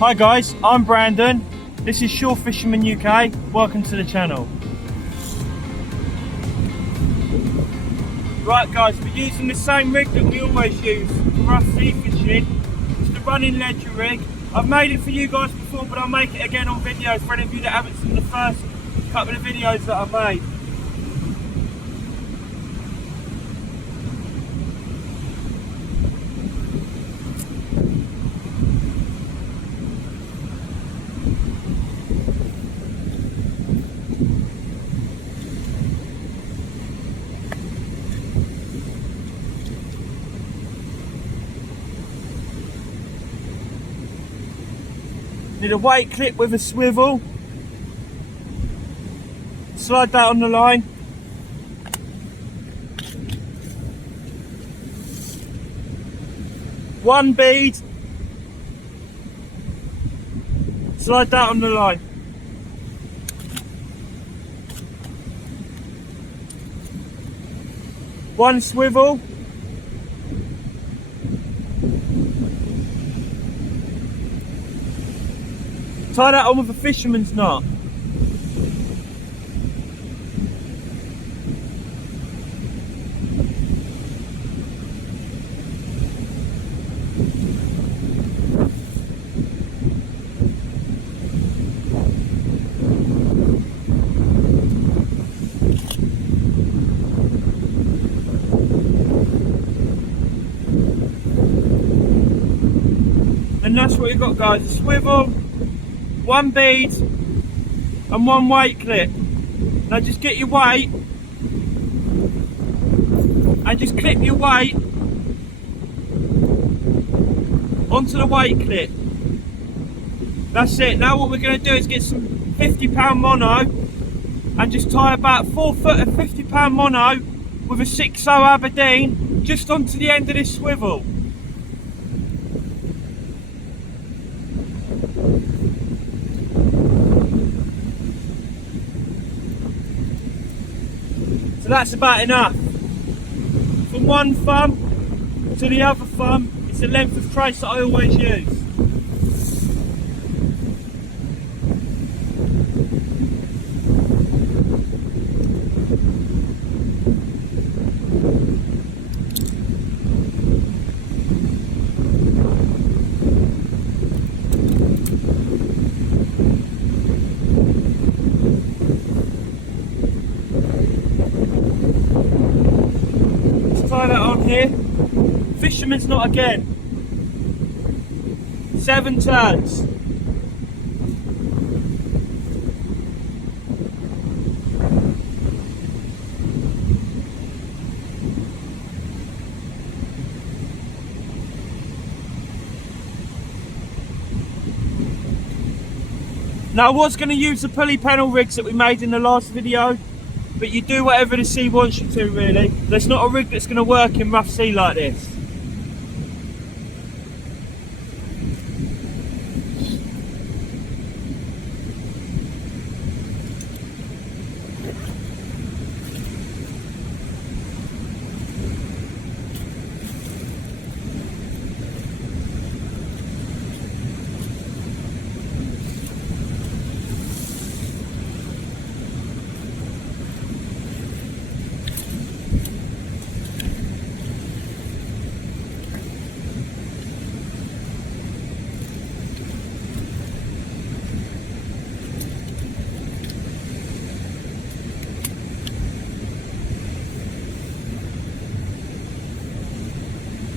Hi guys, I'm Brandon. This is Fisherman UK. Welcome to the channel. Right guys, we're using the same rig that we always use for rough sea fishing. It's the running ledger rig. I've made it for you guys before, but I'll make it again on video for any of you that haven't seen the first couple of videos that I've made. Need a weight clip with a swivel. Slide that on the line. One bead. Slide that on the line. One swivel. Tie that on with a fisherman's knot. And that's what you've got guys, a swivel, one bead and one weight clip. Now just get your weight and just clip your weight onto the weight clip. That's it. Now what we're going to do is get some 50-pound mono and just tie about 4 foot of 50-pound mono with a 6/0 Aberdeen just onto the end of this swivel. So that's about enough. From one thumb to the other thumb, it's the length of trace that I always use. Tie that on here. Fisherman's knot again. 7 turns. Now I was going to use the pulley panel rigs that we made in the last video, but you do whatever the sea wants you to really. There's not a rig that's going to work in rough sea like this.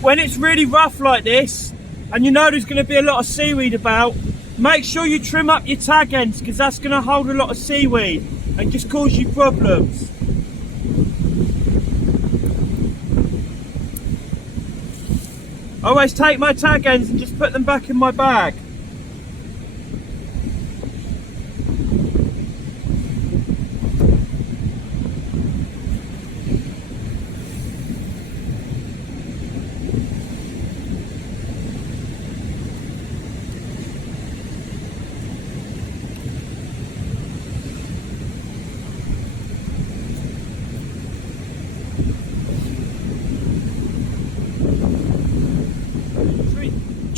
When it's really rough like this, and you know there's going to be a lot of seaweed about, make sure you trim up your tag ends, because that's going to hold a lot of seaweed and just cause you problems. I always take my tag ends and just put them back in my bag.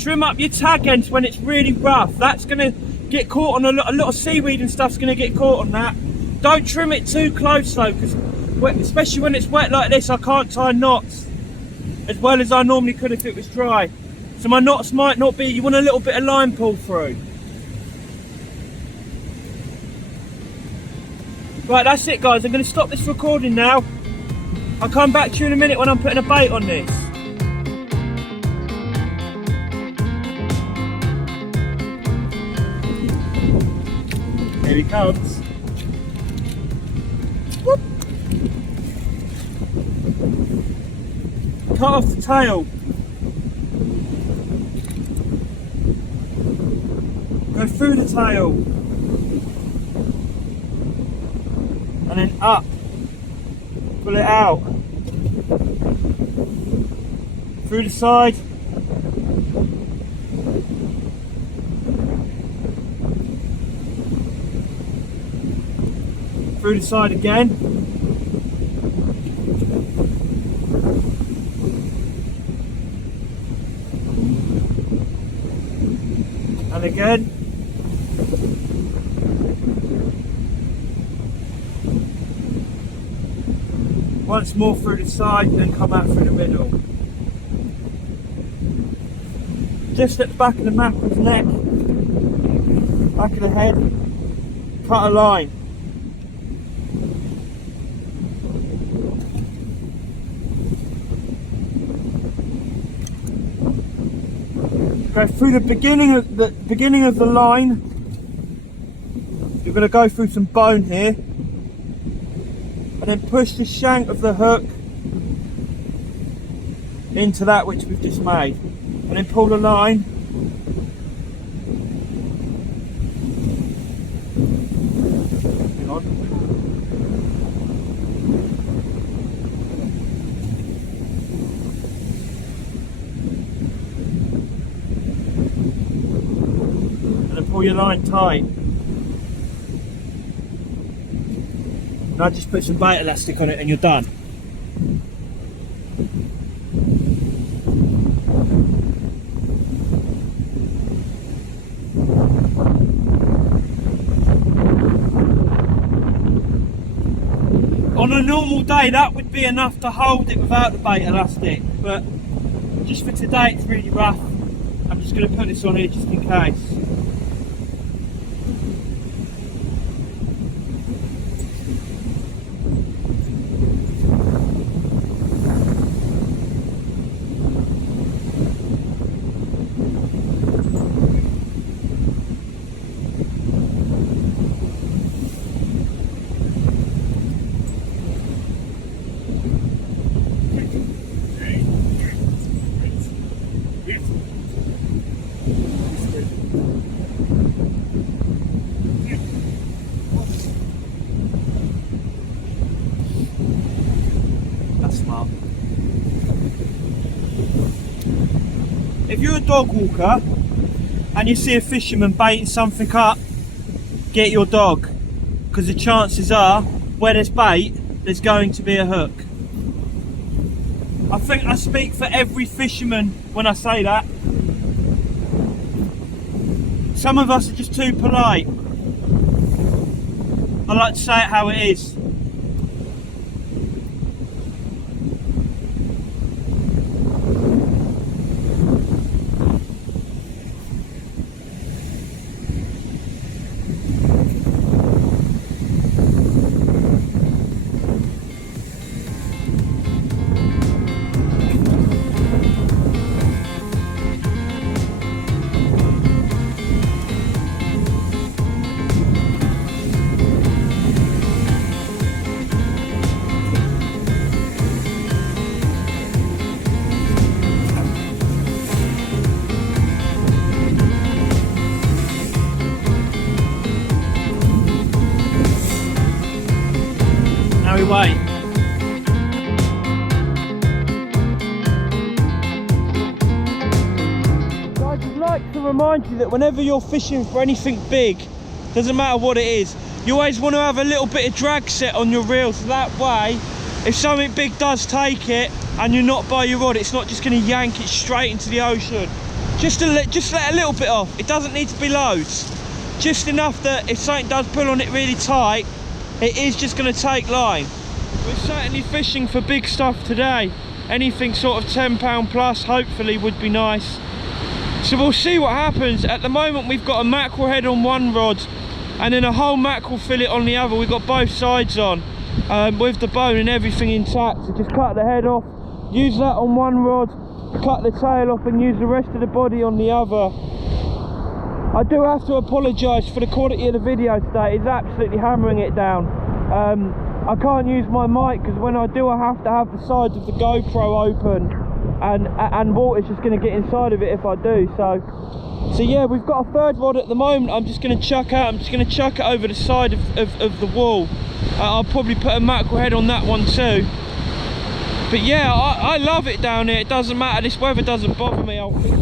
trim up your tag ends when it's really rough. That's going to get caught on a lot of seaweed and stuff's going to get caught on that. Don't trim it too close though, because especially when it's wet like this, I can't tie knots as well as I normally could if it was dry. So my knots might not be, you want a little bit of line pull through. Right, that's it guys, I'm going to stop this recording now. I'll come back to you in a minute when I'm putting a bait on this. Here he comes. Whoop. Cut off the tail. Go through the tail. And then up. Pull it out. Through the side. Through the side again. And again. Once more through the side, then come out through the middle. Just at the back of the mackerel's neck, back of the head, cut a line. Go through the beginning of the line. You're going to go through some bone here, and then push the shank of the hook into that which we've just made, and then pull the line. Hang on. And then pull your line tight. Now just put some bait elastic on it and you're done. On a normal day that would be enough to hold it without the bait elastic, but just for today it's really rough. I'm just going to put this on here just in case. Smart. If you're a dog walker and you see a fisherman baiting something up, get your dog, because the chances are where there's bait there's going to be a hook. I think I speak for every fisherman when I say that. Some of us are just too polite. I like to say it how it is. Wait. I'd like to remind you that whenever you're fishing for anything big, doesn't matter what it is, you always want to have a little bit of drag set on your reel, so that way if something big does take it and you're not by your rod, it's not just going to yank it straight into the ocean. Just let a little bit off. It doesn't need to be loads. Just enough that if something does pull on it really tight, it is just going to take line. We're certainly fishing for big stuff today. Anything sort of £10 plus hopefully would be nice. So we'll see what happens. At the moment we've got a mackerel head on one rod and then a whole mackerel fillet on the other. We've got both sides on with the bone and everything intact. So just cut the head off, use that on one rod, cut the tail off and use the rest of the body on the other. I do have to apologise for the quality of the video today. It's absolutely hammering it down. I can't use my mic because when I do I have to have the sides of the GoPro open and water's just going to get inside of it if I do. So yeah, we've got a third rod at the moment. I'm just going to chuck out. I'm just going to chuck it over the side of the wall. I'll probably put a mackerel head on that one too. But yeah, I love it down here. It doesn't matter. This weather doesn't bother me. I'll fish it.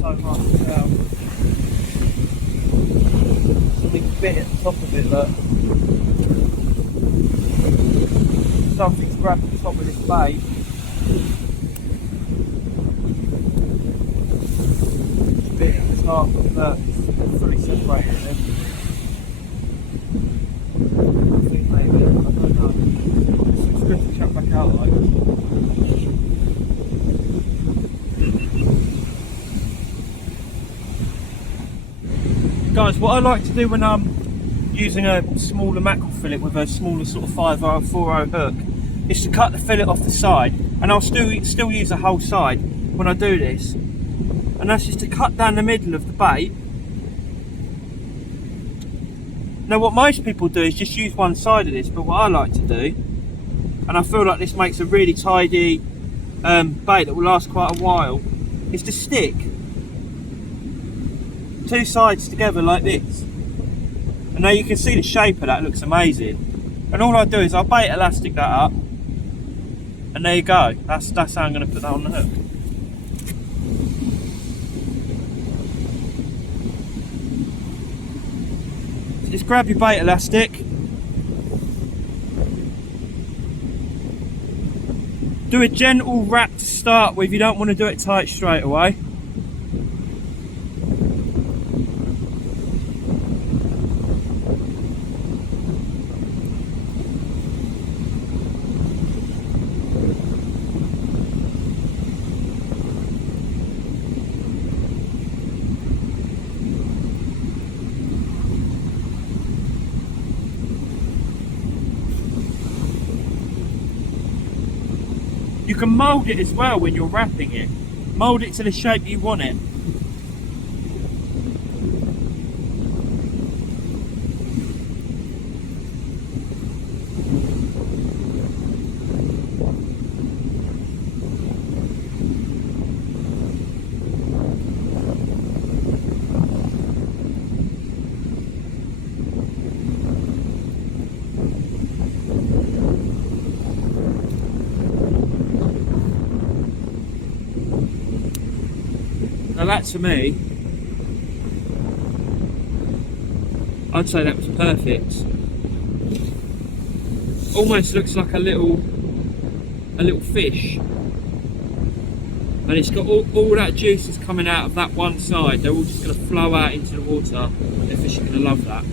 So much something bit at the top of it, look. Something's grabbed the top of this bait. It's bit at the top, look, it's fully separated it. I think maybe, I don't know. It's good to chuck back out like. Guys, what I like to do when I'm using a smaller mackerel fillet with a smaller sort of 5/0 or 4/0 hook is to cut the fillet off the side, and I'll still use the whole side when I do this, and that's just to cut down the middle of the bait. Now what most people do is just use one side of this, but what I like to do, and I feel like this makes a really tidy bait that will last quite a while, is to stick two sides together like this, and now you can see the shape of that. It looks amazing. And all I do is I bait elastic that up, and there you go. That's how I'm going to put that on the hook. So just grab your bait elastic, do a gentle wrap to start with. You don't want to do it tight straight away. You can mould it as well when you're wrapping it. Mould it to the shape you want it. Now that to me, I'd say that was perfect. Almost looks like a little fish, and it's got all that juice is coming out of that one side. They're all just going to flow out into the water. The fish are going to love that.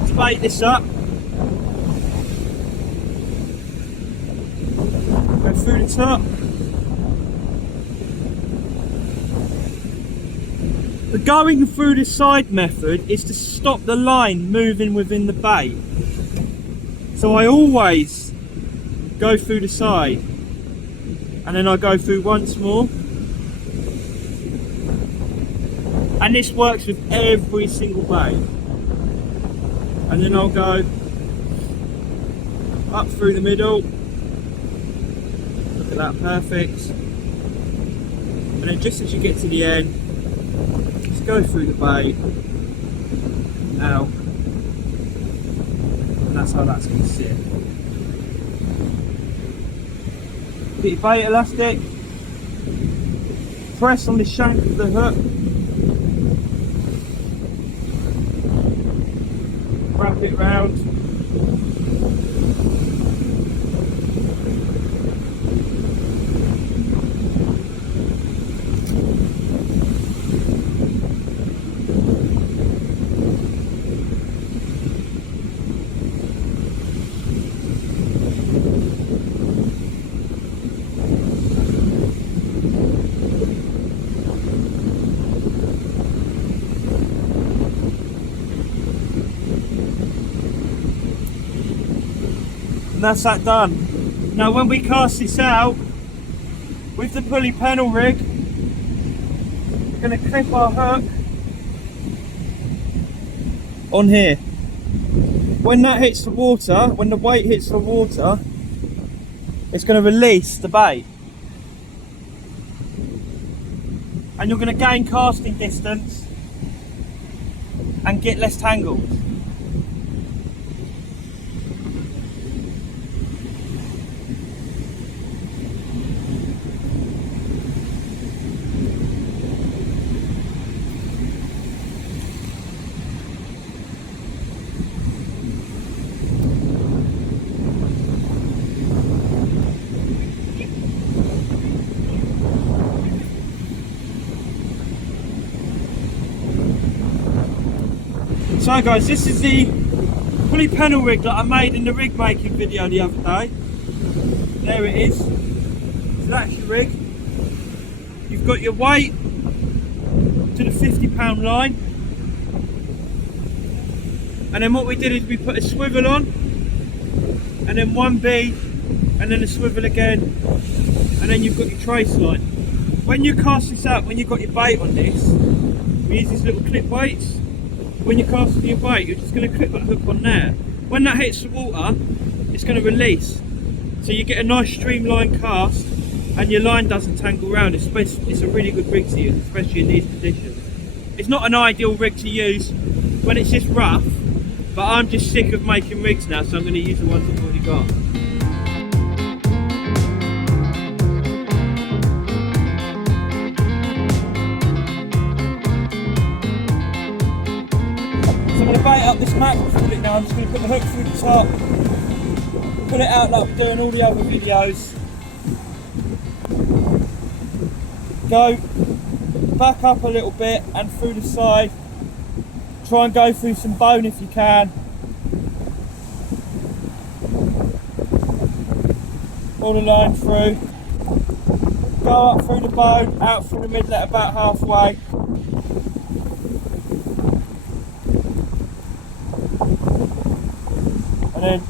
Let's bait this up. Go through the top. The going through the side method is to stop the line moving within the bait. So I always go through the side, and then I go through once more. And this works with every single bait. And then I'll go up through the middle, Look at that, perfect. And then just as you get to the end, just go through the bait, out, and that's how that's going to sit. Get your bait elastic, press on the shank of the hook, wrap it round. And that's that done. Now when we cast this out with the pulley panel rig, we're going to clip our hook on here. When that hits the water, when the weight hits the water, it's going to release the bait. And you're going to gain casting distance and get less tangled. So guys, this is the pulley panel rig that I made in the rig making video the other day. There it is. So that's your rig. You've got your weight to the 50-pound line. And then what we did is we put a swivel on, and then one bead, and then a swivel again, and then you've got your trace line. When you cast this out, when you've got your bait on this, we use these little clip weights. When you're casting your bait, you're just going to clip that hook on there. When that hits the water, it's going to release. So you get a nice streamlined cast, and your line doesn't tangle around. It's a really good rig to use, especially in these conditions. It's not an ideal rig to use when it's just rough, but I'm just sick of making rigs now, so I'm going to use the ones I've already got. So I'm going to bait up this mat and pull it now. I'm just going to put the hook through the top, pull it out like we're doing all the other videos. Go back up a little bit and through the side. Try and go through some bone if you can. All the line through. Go up through the bone, out through the midlet about halfway. And then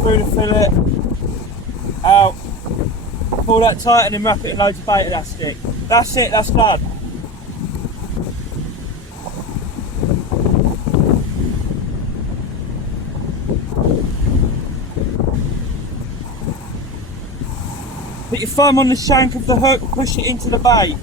through the fillet, out. Pull that tight and then wrap it in loads of bait elastic. That's it, that's done. Put your thumb on the shank of the hook, push it into the bait.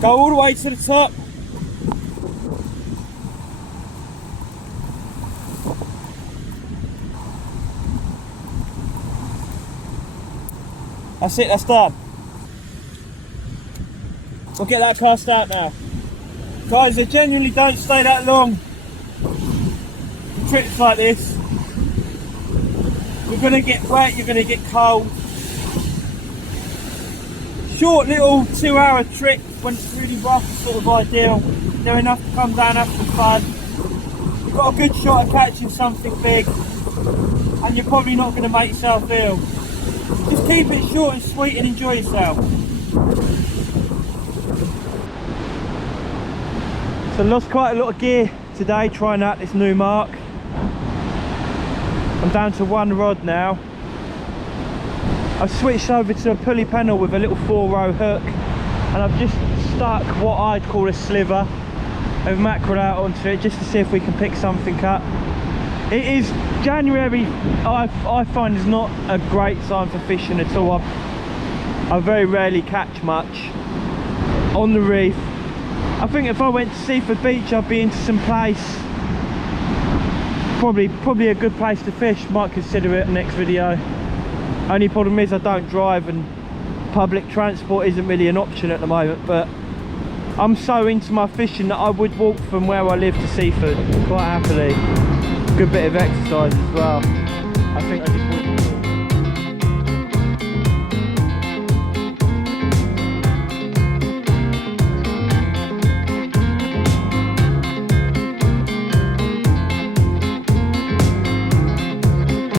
Go all the way to the top. That's it, that's done. We'll get that cast out now. Guys, they genuinely don't stay that long. The trips like this. You're going to get wet, you're going to get cold. short little 2-hour trip when it's really rough is sort of ideal. They're enough to come down, have some fun. You've got a good shot at catching something big, and you're probably not going to make yourself ill. Just keep it short and sweet and enjoy yourself. So lost quite a lot of gear today trying out this new mark. I'm down to one rod now. I've switched over to a pulley panel with a little 4-row hook, and I've just stuck what I'd call a sliver of mackerel out onto it just to see if we can pick something up. It is January. I find is not a great time for fishing at all. I very rarely catch much on the reef. I think if I went to Seaford Beach I'd be into some place, probably a good place to fish. Might consider it next video. Only problem is I don't drive and public transport isn't really an option at the moment, but I'm so into my fishing that I would walk from where I live to Seaford quite happily. Good bit of exercise as well. I think I just would.